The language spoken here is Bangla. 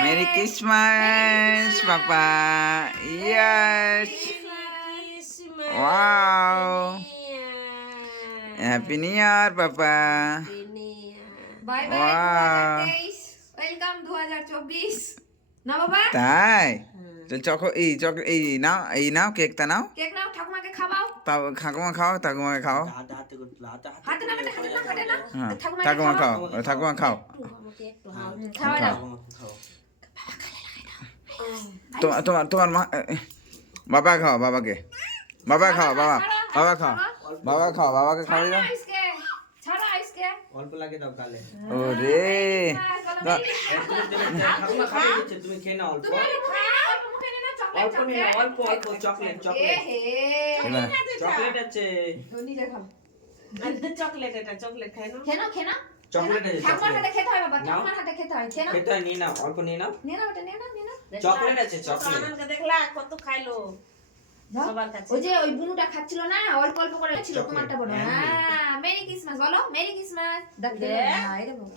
Merry Christmas, Papa. Yes. Wow. Happy New Year, Papa. Bye bye Wow. 2023 welcome 2024 না বাবা তাই তো এই নাও কেকটা নাও কেক নাও ঠাকুমাকে খাওয়াও তাও ঠাকুমা খাও ঠাকুমাকে খাও হাতে না বেটা হাতে না হ্যাঁ ঠাকুমাকে ঠাকুমা খাও ঠাকুমা খাও খাওয়া দাও তোমার মা বাবা খাও বাবাকে বাবা খাও বাবা খাও বাবাকে খাওয়াই দাও আইসকে ছাড়া আইসকে অল্প লাগে দাও কালে ওরে ঠাকুমা খাইয়ে দিচ্ছে তুমি খেয়ে নাও অল্প অল্প নিয়ে নাও, অল্প অল্প চকলেট চকলেট আছে চকলেট খাই না চকলেট আছে ঠাকুমার হাতে চকলেট খেতে হয় বাবা ঠাকুমার হাতে খেতে হয় খেয়ে নাও খেতে হয়, নিয়ে নাও অল্প নিয়ে নাও নিয়ে নাও বেটা নিয়ে নাও চকলেট আছে চকলেট আনন্দকে দেখলা কত খাইলো যাও। সবার কাছে ওই যে ওই বুনুটা খাচ্ছিল না অল্প অল্প করে ছিল চকলেট। তোমারটা বড় হ্যাঁ। হ্যাঁ মেরি ক্রিসমাস বলো মেরি ক্রিসমাস দেখ। না এটা বলো